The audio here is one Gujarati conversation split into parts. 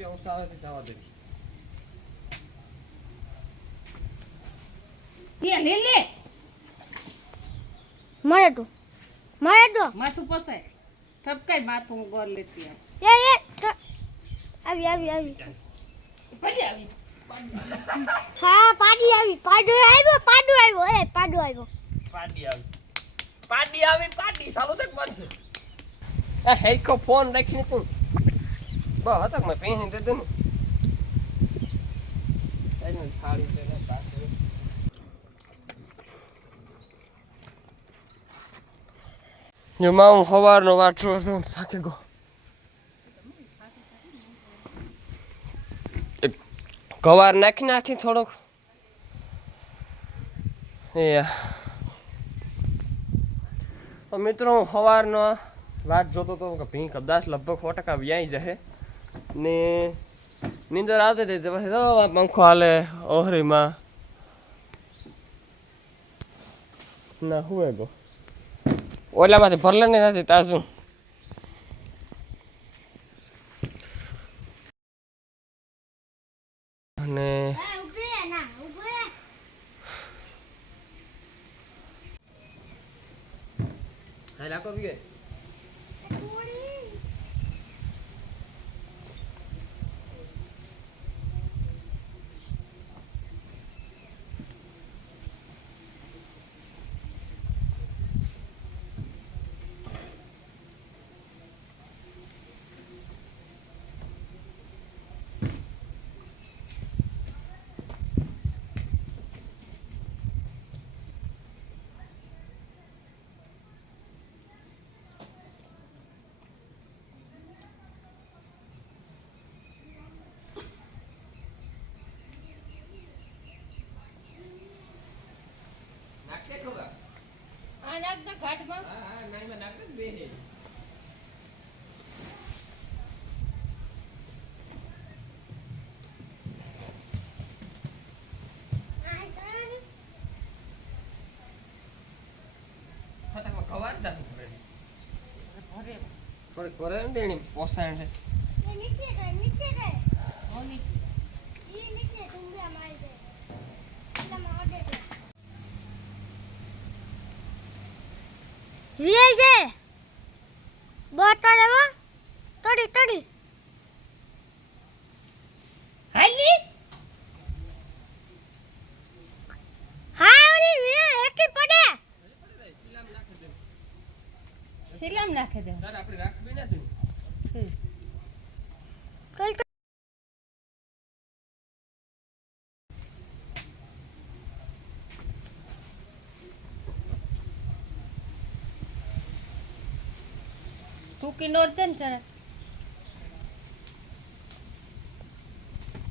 રૂપિયા ઓછા આવે તો જવા દે લે લે લે મળે તું મળે તો માથું પસાય થપકાય માથું હું ગોળ લેતી આવ એ એ આવી આવી આવી પડી આવી હા પાડી આવી પાડો આવ્યો પાડો આવ્યો એ પાડો આવ્યો પાડી આવી પાડી આવી પાડી સાલો તક બનશે એ હેકો ફોન રાખીને તું બસ હતા મેં પૈસા દે દે ને. થાળી છે ને પાસે. જો હું સવારનો વાટરો છું થાકી ગયો ગવાર નાખી નાખી થોડોક. મિત્રો, હું સવારનો વાત જોતો હતો કે ભીં કદાચ લગભગ સો ટકા વ્યાઈ જશે. ને નીંદર આવતી હતી, તો પછી તો પંખો હાલે, ઓહરીમાં. ના હું ગો ઓલામાંથી ભરલે નહીં નથી, તાજું અને હાલા કરવી નાખે ખોગા આ નાખ ના ઘાટમાં. હા હા નાઈમાં નાખે જ બે ખવાર જાતું કરે ને તેની પોસાણ છે ઓલી રિયલ છે બોટલ એવો તડી તડી હાલી હા ઓલી રિયલ હેકી પડે શીલામ નાખી દે. આપણે રાખવી નથી કલ તો ટૂંકી નોટ દે ને જરા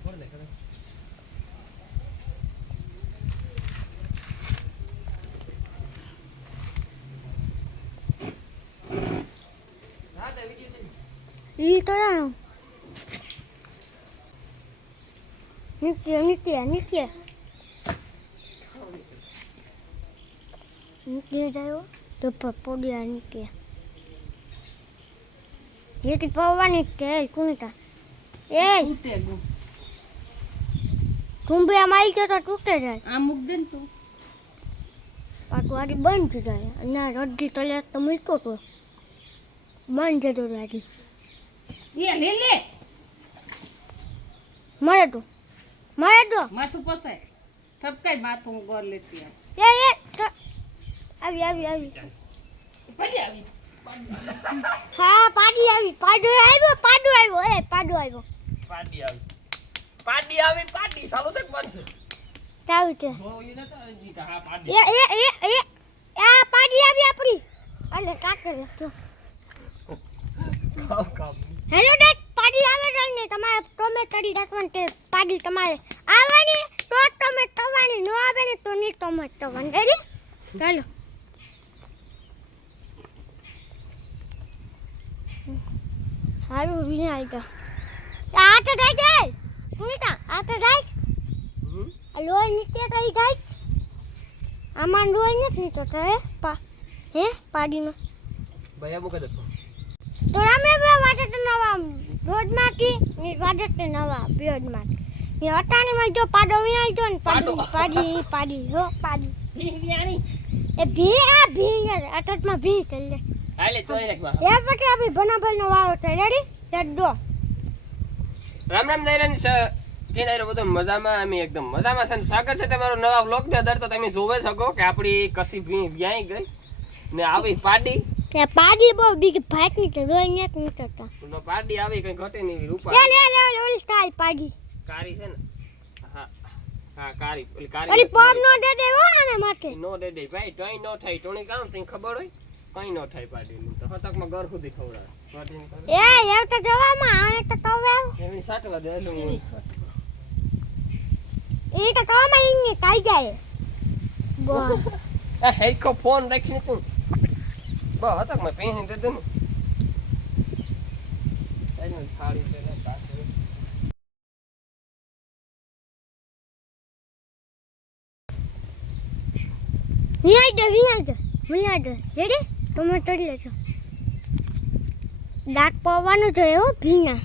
બોલ ને કરે હા તો વિડિયો થઈ ઈ તો નિત્ય નિત્ય નિત્ય નિત્ય જાયો તો પોડિયા નિત્ય એક પવાની કે કુણીતા એ ગો કુંભિયા મારી ગયો તો તૂટે જાય આમ મૂક દે ને તું પાટું આડી બંધ થઈ જાય અને આ રડ્ડી તલે તો મૂક્યો તો બંધ જતો રાજી લે લે લે. મારે તો. મારે તો. માથું પસાય. થપકાય માથું હું ગોર લેતી આવ. એ એ આવી આવી આવી. પડી આવી. હા પાડી આવી. પાડો આવ્યો પાડો આવ્યો. એ પાડો આવ્યો. પાડી આવી. પાડી આવી પાડી. સાલો તક બનશે ચાલુ છે. એ એ પાડી. એ એ એ આ પાડી આવી આપણી અલે કાકે તો કામ કામ. હેલો ડેટ પાડી આવે છે ને તમારે ટોમે કરી રાખવાની તે પાડી તમારે આવવાની. તો ટોમેટ તવાની. ન આવે ને તો નહીં તમે થવાની રેડી ચાલો. સારું વિના આવી આ તો થઈ જાય સુનિતા આ તો જાય આ લોહી નીચે કઈ જાય? આમાં લોહી નથી નીચો તો હે? પા હે? પાડીનો ભાઈ મૂકે દે તો રામે બે વાટે તો નવા રોજમાંથી ની વાજતે નવા બ્યોડમાંથી ની અટાણીમાં જો પાડો વિનાઈ જો ને પાડી પાડો. પાડી પાડી હો પાડી. ભીંગિયાણી. એ ભી આ ભી યાર અટટમાં ભી ચાલે હાલે એ પછી આપણી ભનાભાઈનો વાવો છે રેડી? ચડ્ડો રામ રામ દૈરન કે દાયરો બધો મજામાં અમે એકદમ મજામાં છે ને સ્વાગત છે તમારું નવા બ્લોગની અંદર તો તમે જોવે શકો કે આપણી કસી ભી વ્યાય ગઈ ને આવી પાડી. તે પાડી બહુ બીજી ભાતની તો રોઈ નેટ નીકળતા. તો પાડી આવી કઈ ઘટે નહીં રૂપા લે લે લે ઓલી સ્ટાઈલ પાડી કારી છે ને? હા હા કારી ઓલી કારી ઓલી પગ નો દે દે હો આને માથે નો દે દે ભાઈ તોય નો થાય ટોણી કામ તને ખબર હોય કઈ નો થાય પાડીનું તો હતકમાં ઘર સુધી ખવડાવે. એ એવ તો જવામાં આને તો તવે એમની સાટવા દે એટલે એ તો તવામાં ઈની કાઈ જાય. આ હેકો ફોન રાખીને તું. બસ હતકમાં પહેરી દે દે ને? થાળી છે ને રેડી? તમે લેજો. દાંત પવાનું જોઈએ હો ભીના.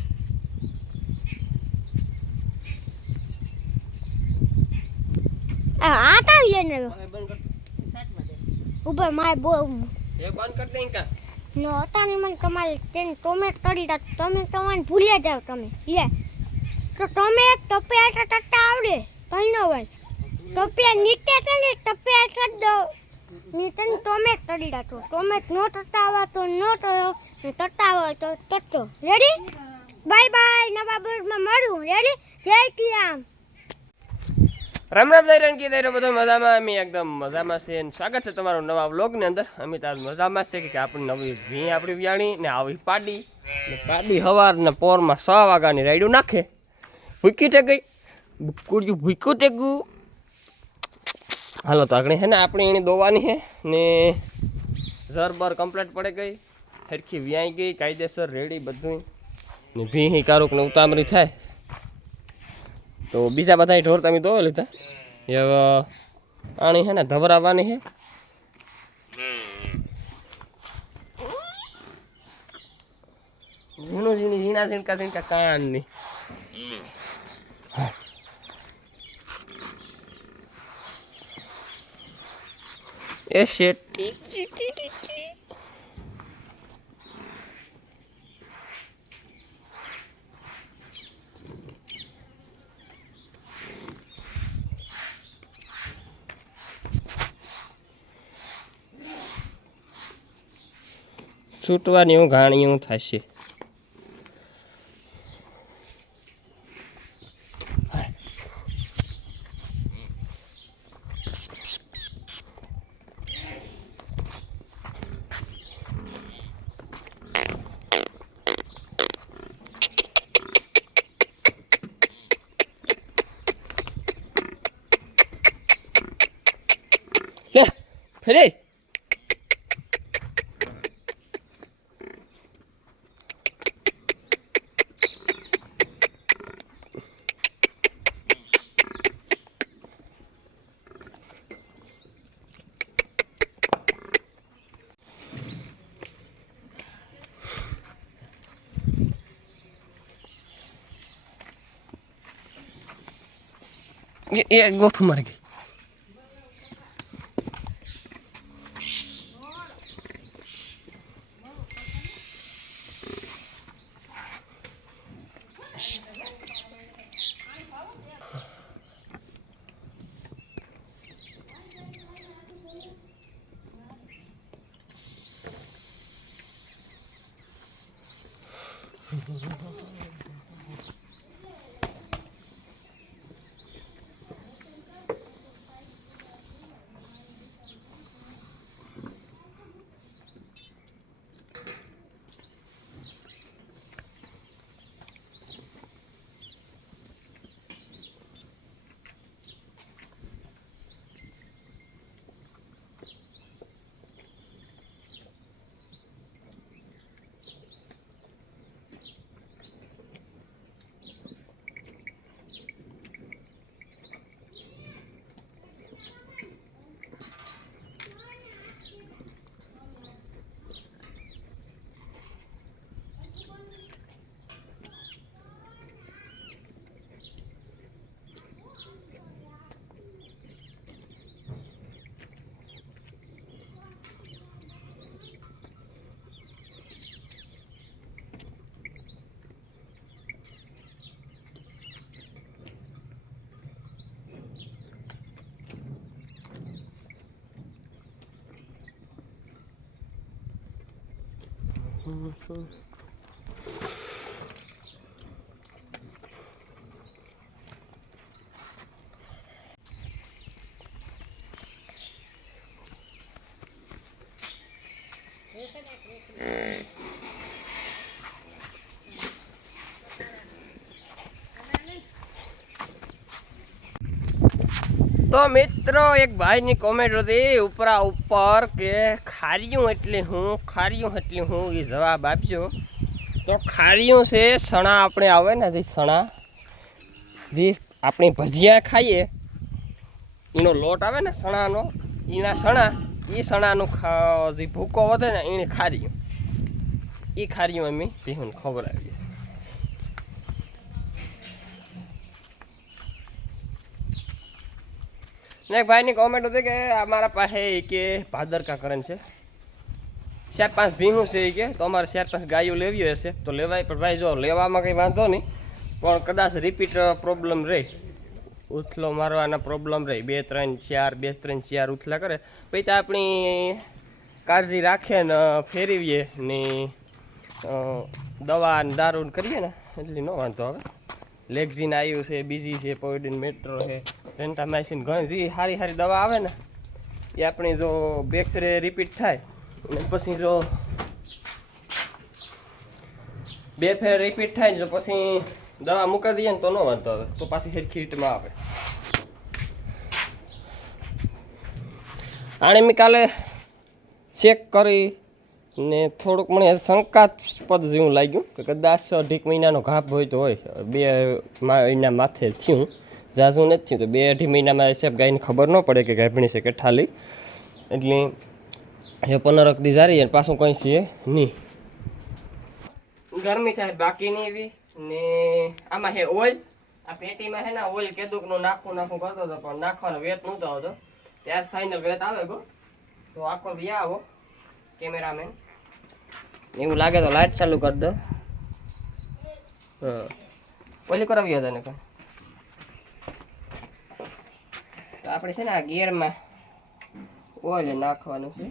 આ આ તાવી ને. ઉપર મારે બહુ એ બંધ કર દઈ કા નો અટાણી મને તમારે તેને ટોમેટ તળી દા તમે તમારે ભૂલી જાવ તમે લે. તો તમે ટપિયા ટટ્ટા આવડે ભણનો હોય. ટપિયા નીચે છે ને ટપિયા કરી દો. નીચે ટોમેટ તળી દાતો ટોમેટ નો તટ્ટા આવે તો નો તો ને તટ્ટા આવે તો તટ્ટો રેડી બાય બાય નવા બોર્ડમાં મળું. રેડી જય શ્રી રામ. રામ રામ દૈરન કી દૈરો બધો મજામાં. અમે એકદમ મજામાં છે અને સ્વાગત છે તમારું નવા વ્લોગની અંદર. અમે તાર મજામાં છે કે આપણી નવી ભી આપણી વ્યાણી ને આવી પાડી. ને પાડી સવારના પોરમાં છ વાગ્યાની રાયડું નાખે. ભૂકી ગઈ. કુડ્યું ભૂક્યું ટેકું હાલો તો આગળ છે ને, આપણે એની દોવાની છે ને ઝરબર કમ્પ્લીટ પડે ગઈ. સરખી વ્યાઈ ગઈ, કાયદેસર રેડી બધું ને ભી કારુક ને ઉતામરી થાય. તો બીજા બધા ઢોર તમે દોવા લીધા. એ આણી છે ને ધબરાવવાની છે ઝીણું ઝીણી ઝીણા ઝીણકા ઝીણકા કાનની. એ શેટ છૂટવાની હું ઘાણીયું થશે ये गोथ मर गई Thank. ગઈ તો મિત્રો, એક ભાઈની કોમેન્ટ હતી ઉપરા ઉપર કે ખારિયું એટલે હું, ખારીયું એટલે હું, એ જવાબ આપજો. તો ખારીયું છે, સણા આપણે આવે ને, જે સણા, જે આપણે ભજીયા ખાઈએ, એનો લોટ આવે ને સણાનો, એના સણા, એ સણાનો જે ભૂકો વધે ને, એને ખારીયું. એ ખારીયું અમે ભીહું ખબર આવી ને ભાઈની કોમેન્ટ હતી કે અમારા પાસે એ કે ભાદરકા કરણ છે. ચાર પાંચ ભીહું છે એ કે, તો અમારે ચાર પાંચ ગાયો લેવી હશે. તો લેવાય, પણ ભાઈ જો લેવામાં કંઈ વાંધો નહીં, પણ કદાચ રિપીટ પ્રોબ્લેમ રહે. ઉથલો મારવાના પ્રોબ્લેમ રહે. બે, ત્રણ, ચાર, બે, ત્રણ, ચાર ઉથલા કરે. પછી તો આપણી કાળજી રાખીએ ને ફેરવીએ ને દવા ને દારૂ કરીએ ને, એટલે ન વાંધો આવે. લેગઝીન આવ્યું છે, બીજી છે પોઈડિન મેટ્રો છે. જેન્ટામાઇસિન ઘણી સારી સારી દવા આવે ને, એ આપણી જો બે ફેરે રિપીટ થાય, અને પછી જો બે ફેર રિપીટ થાય ને જો પછી દવા મૂકી દઈએ ને તો ન વાંધો આવે, તો પાછી હેરખી હીટમાં આવે. આણે મેં કાલે ચેક કરી ને થોડુંક મને શંકાસ્પદ જેવું લાગ્યું, કે કદાચ અઢીક મહિનાનો ઘાપ હોય તો હોય, બે મહિના માથે થયું. ઝાઝું નથી થયું. તો બે અઢી મહિનામાં હિસાબ ગાયને ખબર ન પડે કે ગાભણી છે કે ઠાલી. એટલે એ પંદર દી જારી અને પાછું કંઈ છે નહીં. ગરમી થાય બાકી નહીં એવી. ને આમાં હે ઓઇલ. આ પેટીમાં હે ને ઓઇલ કેદુકનું નાખું નાખું કરતો હતો, પણ નાખવાનો વેત નહોતો આવતો. ત્યાં ફાઇનલ વેત આવે ગો. તો આખો વ્યા આવો, કેમેરામેન. એવું લાગે તો લાઈટ ચાલુ કરી દો. હા. ઓલી કરાવી હતા ને કાંઈ? તો આપણે છે ને આ ગિયરમાં ઓઇલ નાખવાનું છે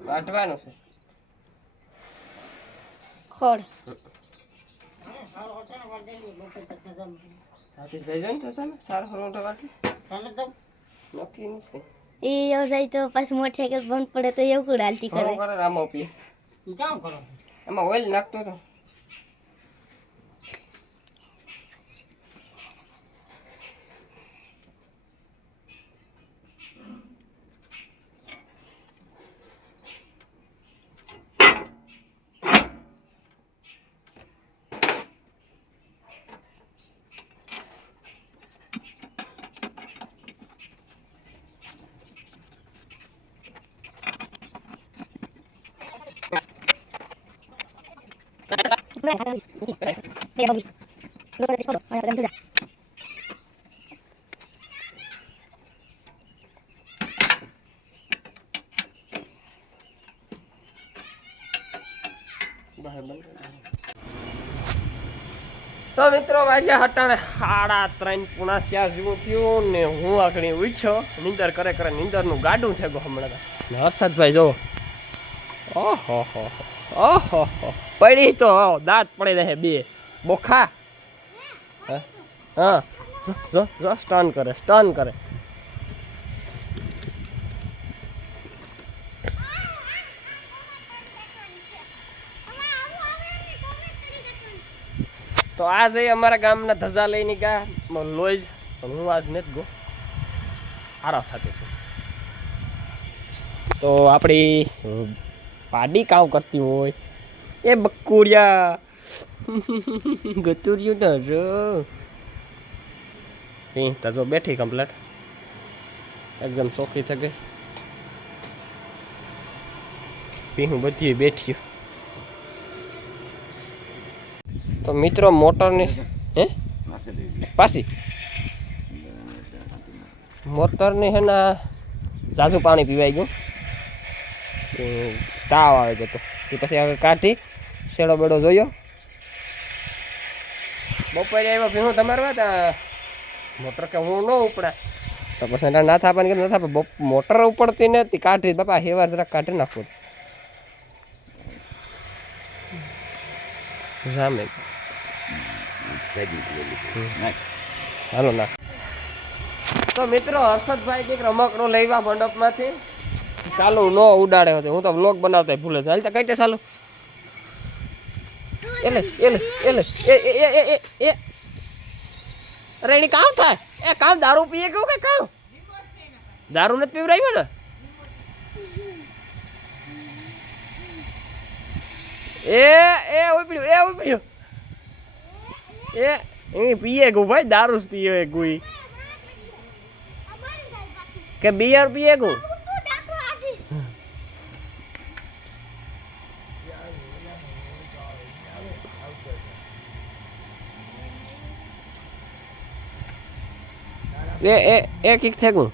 વાટવાનું છે એ વ્યવસાય તો પાછું મોટરસાઇકલ બંધ પડે તો એવું કુડ હાલતી ઘણો કરે. એમાં ઓઇલ નાખતો હતો તો મિત્રો, વાગ્યા હટાણે સાડા ત્રણ પૂણા ચાર જેવું થયું ને હું આખડી ઉઠ્યો નીંદર કરે કરે નીંદરનું ગાડું છે હમણાં. ને હર્ષદભાઈ જો ઓહો હો ઓહો પડી તો દાંત પડી રહે બે. બોખા. હા? જો જો સ્ટન કરે સ્ટન કરે. તો આજે અમારા ગામના ધજા લઈને ગયા પણ હું આજ નથી ગો. આરામ થતી તો. આપણી પાડી કામ કરતી હોય. એ બકુરિયા ગતુરિયું ન જો એ તો બેઠી કમ્પ્લેટ એકદમ ચોખ્ખી થઈ ગઈ. પીહું બધી બેઠી તો મિત્રો મોટરની, હે? પાછી. મોટરની હે ને ઝાઝું પાણી પીવાઈ ગયું. તો તાવ આવે ગયો તો. તે પછી હવે કાઢી શેડો બેડો જોયો. બપોરે આવ્યો ભીનું તમારે વાત મોટર કે હું ન ઉપડા. તો પછી ના થાપાને કે ના થાપે મોટર ઉપડતી નથી કાઢી બાપા હેવાર જરાક કાઢી નાખું. સામે હાલો, ના. તો મિત્રો, હર્ષદભાઈ કંઈક રમકડું લેવા મંડપમાંથી. ચાલુ ન ઉડાડે હતો હું તો વ્લોગ બનાવતા ભૂલે ચાલ તો કઈ ચાલુ. એટલે એટલે એટલે એ એ એ એ અરે એની કામ થાય? એ કામ દારૂ પીએ કેવું કે કામ દારૂ નથી પીવડાવ્યો ને એ એ ઉપડ્યું એ ઉપડ્યું. એ એ પીએ ગુ ભાઈ દારૂ પીએ ગુઈ. કે બિયર પીએ ગયું એ એ એ કીક છે ગું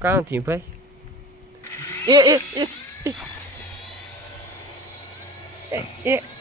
કાં થયું ભાઈ એ એ એ એ એ